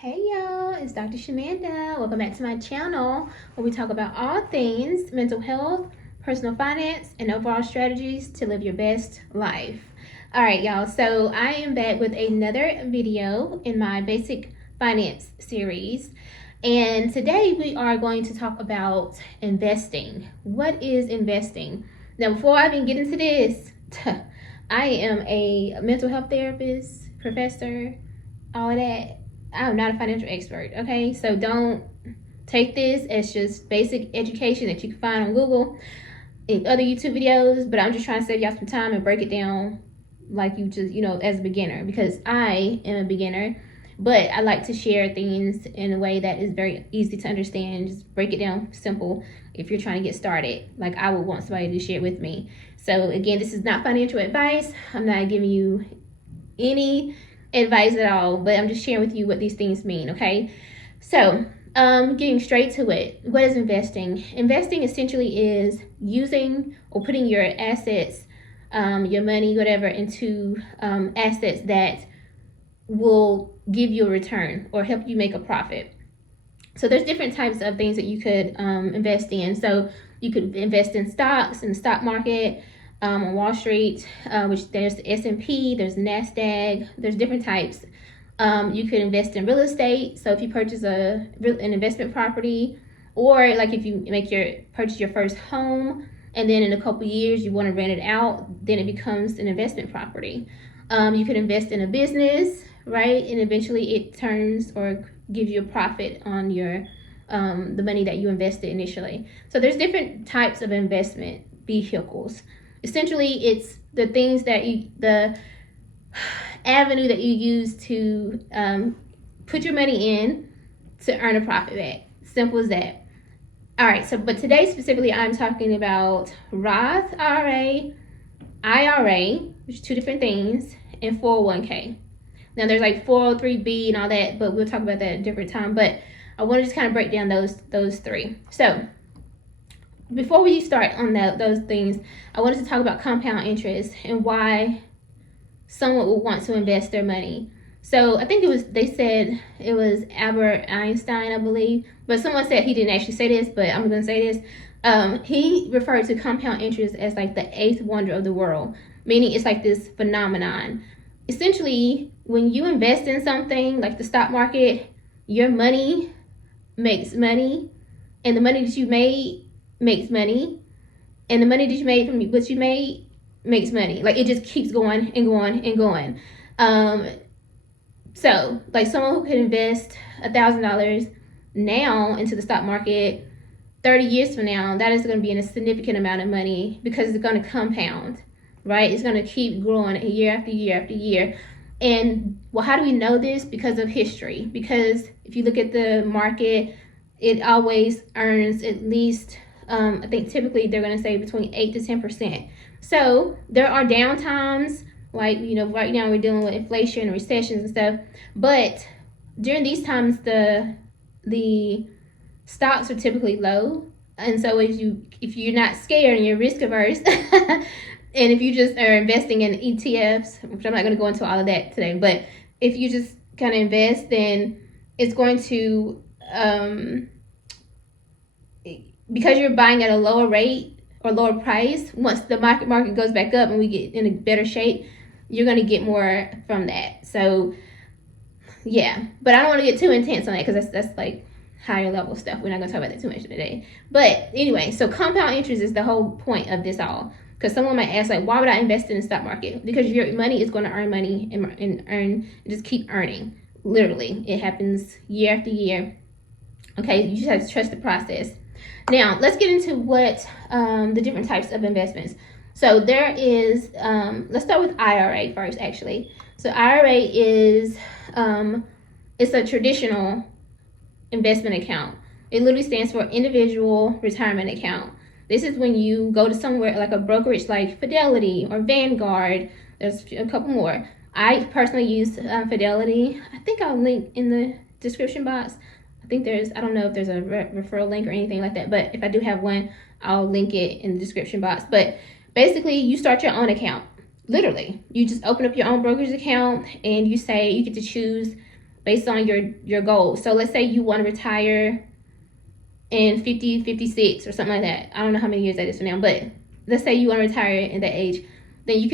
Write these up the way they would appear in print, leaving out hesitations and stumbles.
Hey y'all, it's Dr. Shamanda. Welcome back to my channel where we talk about all things mental health, personal finance, and overall strategies to live your best life. All right, y'all, so I am back with another video in my basic finance series. And today we are going to talk about investing. What is investing? Now, before I even get into this, I am a mental health therapist, professor, all of that. I'm not a financial expert, okay? So don't take this as just basic education that you can find on Google and other YouTube videos, but I'm just trying to save y'all some time and break it down like you just, as a beginner, because I am a beginner, but I like to share things in a way that is very easy to understand. Just break it down simple if you're trying to get started, like I would want somebody to share it with me. So again, this is not financial advice. I'm not giving you any advice at all, but I'm just sharing with you what these things mean, okay? So getting straight to it, what is investing? Investing essentially is using or putting your assets, your money, whatever, into assets that will give you a return or help you make a profit. So there's different types of things that you could invest in. So you could invest in stocks, in the stock market, on Wall Street, which there's the S&P, there's NASDAQ, there's different types. You could invest in real estate. So if you purchase an investment property, or like if you purchase your first home, and then in a couple years you want to rent it out, then it becomes an investment property. You could invest in a business, right? And eventually it turns or gives you a profit on your the money that you invested initially. So there's different types of investment vehicles. Essentially, it's the things that the avenue that you use to put your money in to earn a profit back. Simple as that. All right, so but today specifically, I'm talking about Roth IRA, IRA, which are two different things, and 401k. Now there's like 403b and all that, but we'll talk about that at a different time. But I want to just kind of break down those three. So before we start on those things, I wanted to talk about compound interest and why someone would want to invest their money. So I think they said it was Albert Einstein, I believe, but someone said he didn't actually say this, but I'm going to say this. He referred to compound interest as like the eighth wonder of the world, meaning it's like this phenomenon. Essentially, when you invest in something like the stock market, your money makes money, and the money that you made makes money, and the money that you made from what you made makes money. Like it just keeps going and going and going. So like someone who could invest $1,000 now into the stock market, 30 years from now, that is going to be in a significant amount of money because it's going to compound, right? It's going to keep growing year after year after year. And well, how do we know this? Because of history. Because if you look at the market, it always earns at least I think typically they're going to say between 8 to 10%. So there are downtimes, like, right now we're dealing with inflation and recessions and stuff. But during these times, the stocks are typically low. And so if you're not scared and you're risk averse, and if you just are investing in ETFs, which I'm not going to go into all of that today, but if you just kind of invest, then it's going to because you're buying at a lower rate or lower price, once the market goes back up and we get in a better shape, you're going to get more from that. So yeah, but I don't want to get too intense on that because that's like higher level stuff. We're not going to talk about that too much today. But anyway, so compound interest is the whole point of this all. Because someone might ask, like, why would I invest in the stock market? Because your money is going to earn money and just keep earning. Literally, it happens year after year. Okay, you just have to trust the process. Now, let's get into what the different types of investments. So there is, let's start with IRA first, actually. So IRA is, it's a traditional investment account. It literally stands for Individual Retirement Account. This is when you go to somewhere like a brokerage like Fidelity or Vanguard. There's a couple more. I personally use Fidelity. I think I'll link in the description box. I don't know if there's a referral link or anything like that, but if I do have one, I'll link it in the description box. But basically, you start your own account. Literally, you just open up your own brokerage account and you say you get to choose based on your goals. So let's say you want to retire in 50, 56 or something like that. I don't know how many years that is from now, but let's say you want to retire in that age. Then you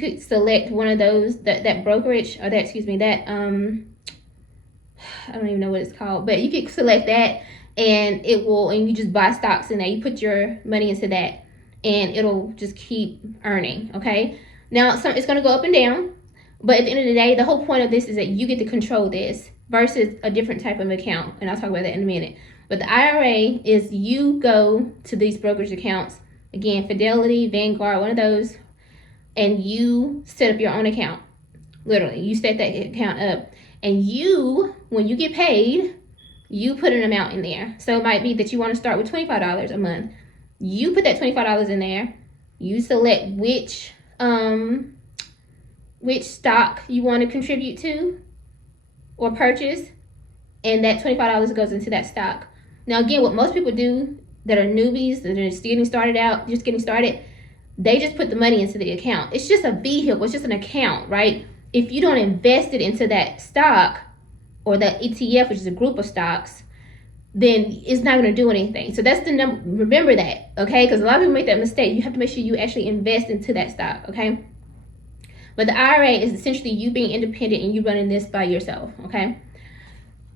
could select one of those, that brokerage, or that, excuse me, that I don't even know what it's called, but you could select that, and you just buy stocks in there. You put your money into that, and it'll just keep earning. Okay, now it's going to go up and down, but at the end of the day, the whole point of this is that you get to control this versus a different type of account, and I'll talk about that in a minute. But the IRA is you go to these brokerage accounts, again, Fidelity, Vanguard, one of those, and you set up your own account. Literally, you set that account up, and when you get paid, you put an amount in there. So it might be that you want to start with $25 a month. You put that $25 in there. You select which stock you want to contribute to or purchase, and that $25 goes into that stock. Now, again, what most people do that are newbies, that are just getting started, they just put the money into the account. It's just a vehicle. It's just an account, right? If you don't invest it into that stock or that ETF, which is a group of stocks, then it's not going to do anything. So that's the number. Remember that, okay? Because a lot of people make that mistake. You have to make sure you actually invest into that stock, okay? But the IRA is essentially you being independent and you running this by yourself, okay?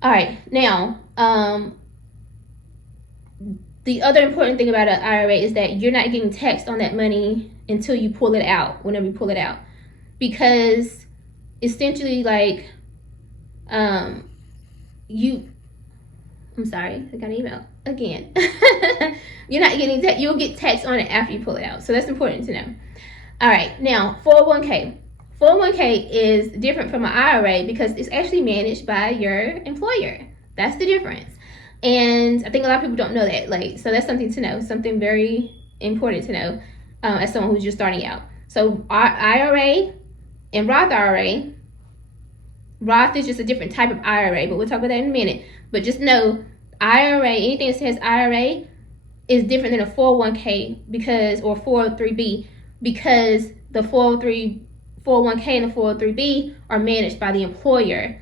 All right, now, the other important thing about an IRA is that you're not getting taxed on that money until you pull it out, whenever you pull it out. Because essentially, like, I'm sorry, I got an email again. You're not getting that. You'll get taxed on it after you pull it out. So that's important to know. All right, now 401k. 401k is different from an IRA because it's actually managed by your employer. That's the difference. And I think a lot of people don't know that. Like, so that's something to know, something very important to know as someone who's just starting out. So our IRA and Roth IRA, Roth is just a different type of IRA, but we'll talk about that in a minute. But just know, IRA, anything that says IRA is different than a 401k or 403b, because the 401k and the 403b are managed by the employer.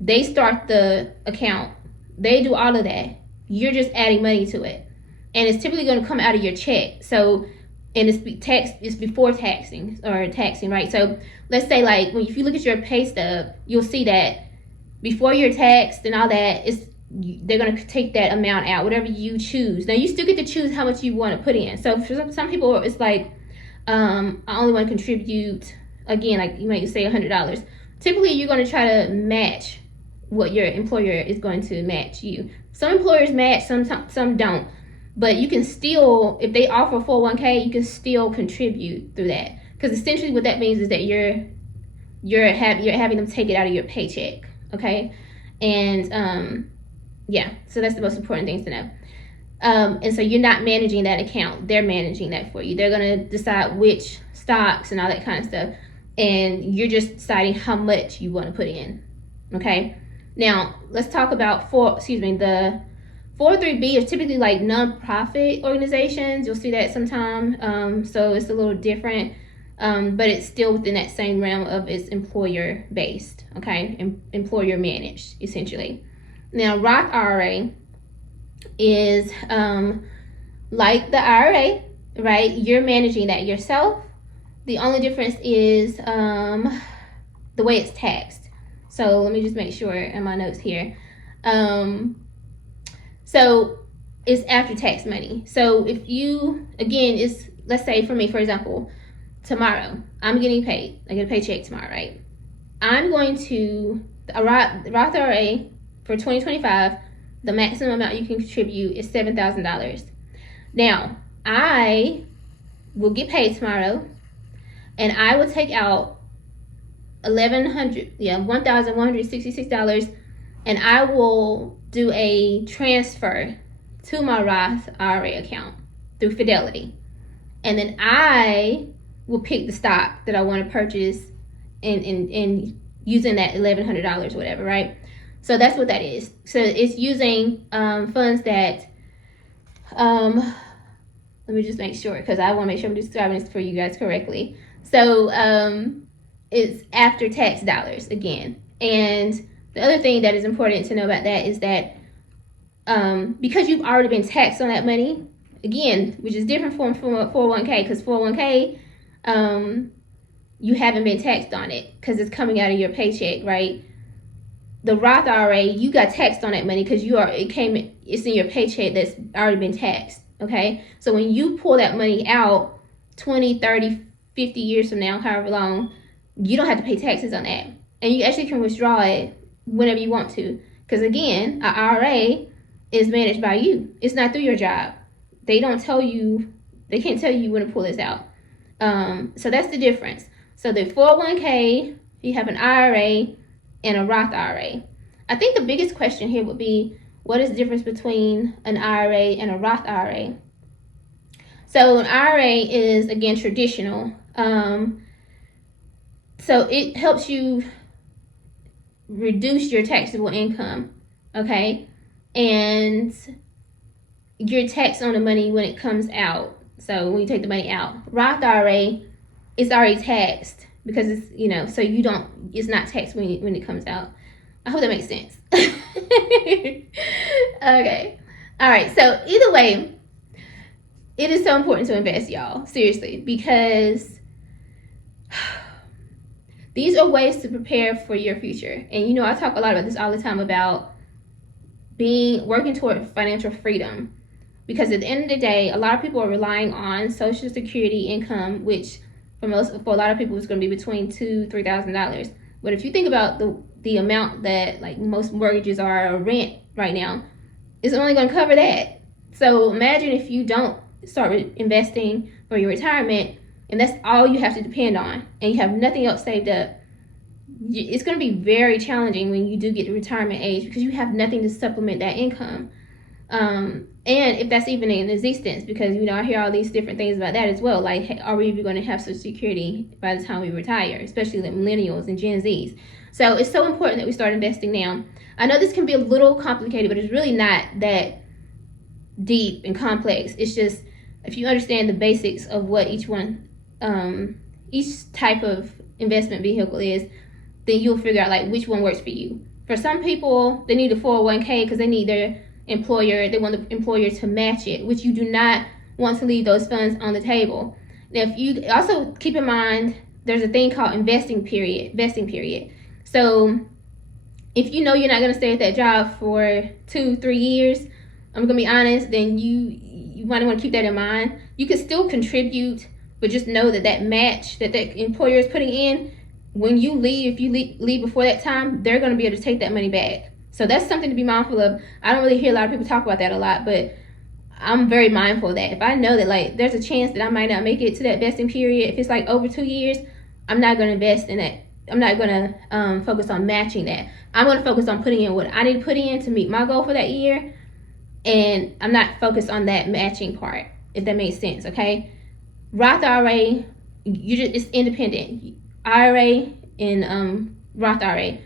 They start the account. They do all of that. You're just adding money to it. And it's typically going to come out of your check. So, and it's before taxing, right? So let's say, like, if you look at your pay stub, you'll see that before you're taxed and all that, they're going to take that amount out, whatever you choose. Now, you still get to choose how much you want to put in. So for some people, it's like, I only want to contribute, again, like you might say $100. Typically, you're going to try to match what your employer is going to match you. Some employers match, some don't. But you can still, if they offer 401k, you can still contribute through that. Because essentially what that means is that you're having them take it out of your paycheck, okay? And yeah, so that's the most important things to know. And so you're not managing that account. They're managing that for you. They're going to decide which stocks and all that kind of stuff. And you're just deciding how much you want to put in, okay? Now, let's talk about the 403b is typically like non-profit organizations. You'll see that sometime. So it's a little different, but it's still within that same realm of it's employer-based, okay? Employer-managed, essentially. Now, Roth IRA is like the IRA, right? You're managing that yourself. The only difference is the way it's taxed. So let me just make sure in my notes here. So it's after tax money. So if you, again, let's say for me, for example, tomorrow, I'm getting paid. I get a paycheck tomorrow, right? I'm going to, Roth IRA for 2025, the maximum amount you can contribute is $7,000. Now, I will get paid tomorrow, and I will take out $1,166, and I will do a transfer to my Roth IRA account through Fidelity. And then I will pick the stock that I want to purchase and using that $1,100 or whatever, right? So that's what that is. So it's using funds that, let me just make sure, because I want to make sure I'm describing this for you guys correctly. So it's after tax dollars again. And The other thing that is important to know about that is that because you've already been taxed on that money, again, which is different from 401k, because 401k, you haven't been taxed on it because it's coming out of your paycheck, right? The Roth IRA, you got taxed on that money because it's in your paycheck that's already been taxed, okay? So when you pull that money out 20, 30, 50 years from now, however long, you don't have to pay taxes on that. And you actually can withdraw it whenever you want to. Because again, an IRA is managed by you. It's not through your job. They can't tell you when to pull this out. So that's the difference. So the 401k, you have an IRA and a Roth IRA. I think the biggest question here would be, what is the difference between an IRA and a Roth IRA? So an IRA is, again, traditional. So it helps you reduce your taxable income, okay? And you're taxed on the money when it comes out. So when you take the money out, Roth IRA, it's already taxed because it's, so it's not taxed when it comes out. I hope that makes sense. Okay. All right. So either way, it is so important to invest, y'all. Seriously, because these are ways to prepare for your future. And I talk a lot about this all the time about working toward financial freedom. Because at the end of the day, a lot of people are relying on Social Security income, which for a lot of people is going to be between $2,000-$3,000. But if you think about the amount that like most mortgages are or rent right now, it's only going to cover that. So imagine if you don't start investing for your retirement, and that's all you have to depend on, and you have nothing else saved up. It's going to be very challenging when you do get to retirement age because you have nothing to supplement that income. And if that's even in existence, because I hear all these different things about that as well. Like, are we even going to have Social Security by the time we retire, especially the millennials and Gen Zs? So it's so important that we start investing now. I know this can be a little complicated, but it's really not that deep and complex. It's just if you understand the basics of what each type of investment vehicle is, then you'll figure out like which one works for you. For some people, they need a 401k because they need they want the employer to match it, which you do not want to leave those funds on the table. Now, if you also keep in mind, there's a thing called vesting period. So if you're not going to stay at that job for 2-3 years, I'm going to be honest, then you might want to keep that in mind. You can still contribute, but just know that match that employer is putting in, when you leave, if you leave before that time, they're going to be able to take that money back. So that's something to be mindful of. I don't really hear a lot of people talk about that a lot, but I'm very mindful of that. If I know that like there's a chance that I might not make it to that vesting period, if it's like over 2 years, I'm not going to invest in that. I'm not going to focus on matching that. I'm going to focus on putting in what I need to put in to meet my goal for that year, and I'm not focused on that matching part, if that makes sense, okay? Roth IRA, it's independent. IRA and Roth IRA,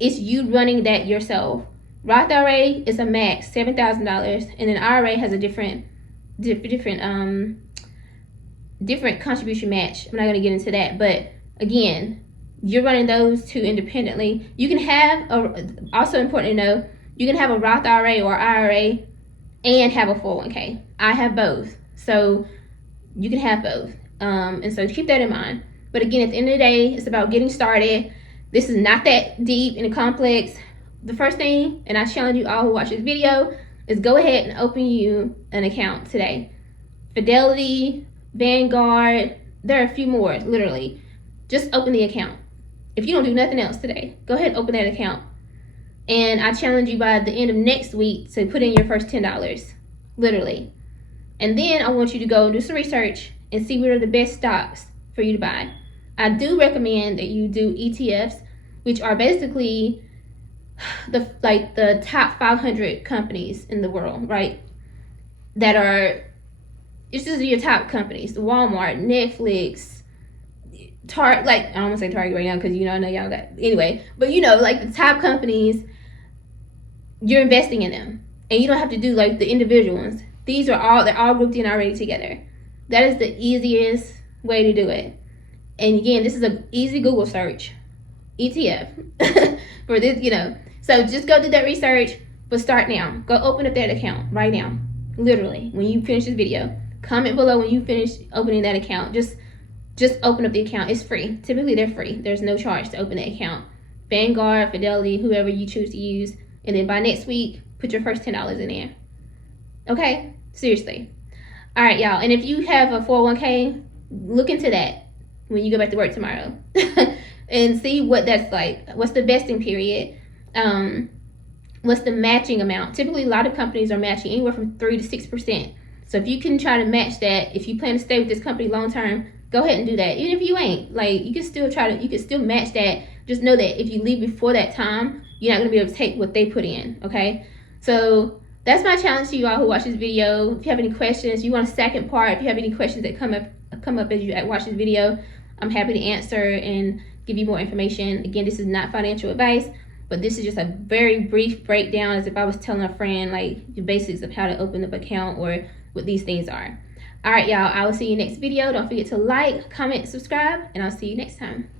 it's you running that yourself. Roth IRA is a max $7,000, and then IRA has a different contribution match. I'm not going to get into that, but again, you're running those two independently. You can have also important to know, you can have a Roth IRA or IRA and have a 401k. I have both, so you can have both, and so keep that in mind. But again, at the end of the day, it's about getting started. This is not that deep and complex. The first thing, and I challenge you all who watch this video, is go ahead and open you an account today. Fidelity, Vanguard, there are a few more, literally. Just open the account. If you don't do nothing else today, go ahead and open that account. And I challenge you by the end of next week to put in your first $10, literally. And then I want you to go do some research and see what are the best stocks for you to buy. I do recommend that you do ETFs, which are basically the top 500 companies in the world, right? It's just your top companies: Walmart, Netflix, Target. Like, I don't want to say Target right now because I know y'all got anyway. But like the top companies, you're investing in them, and you don't have to do like the individual ones. They're all grouped in already together. That is the easiest way to do it. And again, this is an easy Google search, ETF. for this, you know. So just go do that research, but start now. Go open up that account right now. Literally, when you finish this video, comment below when you finish opening that account. Just open up the account. It's free. Typically, they're free. There's no charge to open the account. Vanguard, Fidelity, whoever you choose to use. And then by next week, put your first $10 in there. Okay? Seriously. All right, y'all. And if you have a 401k, look into that when you go back to work tomorrow. And see what that's like. What's the vesting period? What's the matching amount? Typically, a lot of companies are matching anywhere from 3 to 6%. So if you can try to match that, if you plan to stay with this company long term, go ahead and do that. Even if you ain't, like, you can still match that. Just know that if you leave before that time, you're not gonna be able to take what they put in. Okay, so that's my challenge to you all who watch this video. If you have any questions, you want a second part, if you have any questions that come up as you watch this video, I'm happy to answer and give you more information. Again, this is not financial advice, but this is just a very brief breakdown, as if I was telling a friend, like, the basics of how to open up an account or what these things are. All right, y'all, I will see you next video. Don't forget to like, comment, subscribe, and I'll see you next time.